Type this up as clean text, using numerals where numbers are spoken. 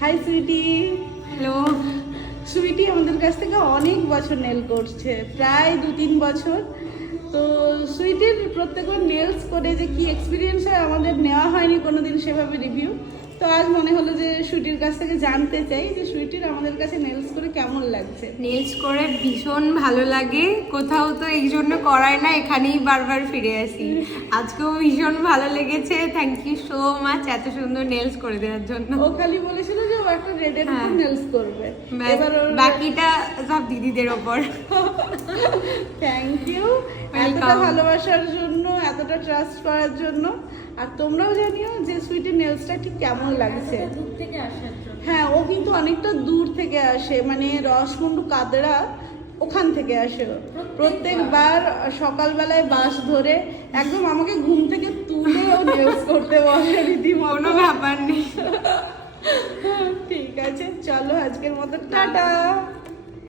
High Sweety. Hello. Sweety আমাদের কাছ থেকে অনেক বছর নেল করছে, প্রায় 2-3 বছর। তো সুইটির প্রত্যেকবার নেলস করে যে কি এক্সপিরিয়েন্স হয় আমাদের নেওয়া হয়নি কোনোদিন সেভাবে রিভিউ। তো আজ মনে হলো যে সুইটির কাছ থেকে জানতে চাই যে সুইটির আমাদের কাছে নেলস করে কেমন লাগছে। নেলস করে ভীষণ ভালো লাগে, কোথাও তো এই জন্য করায় না, এখানেই বারবার ফিরে আসি। আজকেও ভীষণ ভালো লেগেছে, থ্যাংক ইউ সো মাচ এত সুন্দর নেলস করে দেওয়ার জন্য। ও খালি বলেছিল যে ও একটা রেডের উপর নেলস করবে, এবার বাকিটা সব দিদিদের ওপর। থ্যাংক ইউ এতটা ভালোবাসার জন্য, এতটা ট্রাস্ট করার জন্য। আর তোমরাও জানিও যে সুইটির নেলসটা ঠিক কেমন লাগছে। দূর থেকে আসার জন্য। হ্যাঁ, ও কিন্তু অনেকটা দূর থেকে আসে, মানে রসমুন্ডু কাদরা ওখান থেকে আসে। প্রত্যেকবার সকালবেলায় বাস ধরে একদম আমাকে ঘুম থেকে তুলে ও নেলস করতে বসে রীতিমতো। কোনো ব্যাপার নেই। ঠিক আছে, চলো আজকের মতো টাটা।